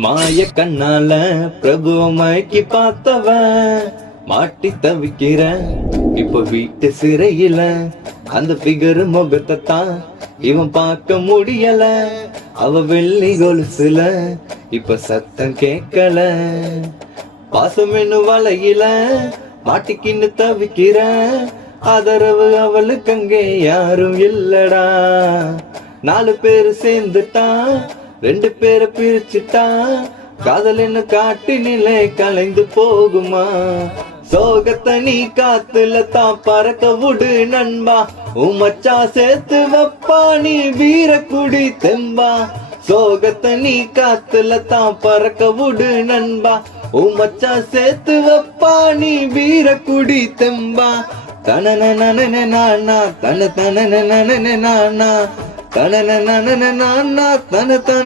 மாய கண்ணால பிரபுவ மயக்கி பார்த்தவன் மாட்டி தவிக்கிற இப்ப வீட்டு சிறையில அந்த பிகர் முகத்தை தான் இவன் பார்க்க முடியல. அவ வெள்ளி கொலுசுல இப்ப சத்தம் கேட்கல. பாசம் என்னும் வலையில மாட்டிக்கின்னு தவிக்கிற ஆதரவு அவளுக்கு அங்கே யாரும் இல்லடா. 4 பேரு சேர்ந்துட்டான் 2 பேரை பிரிச்சுட்டான். காதல் என்ன காட்டினிலே கலைந்து போகுமா? சோகத்தை நீ காத்துல தான் பறக்க விடு நண்பா. உன் மச்சா சேர்த்து வப்பா நீ வீரக்குடி தெம்பா. சோகத்தை நீ காத்துல தான் பறக்க விடு நண்பா. உன் மச்சா சேர்த்து வப்பா நீ வீரக்குடி தெம்பா. தனன நனன நானா தன தனன நனன நானா தனன நனன நானா தன தன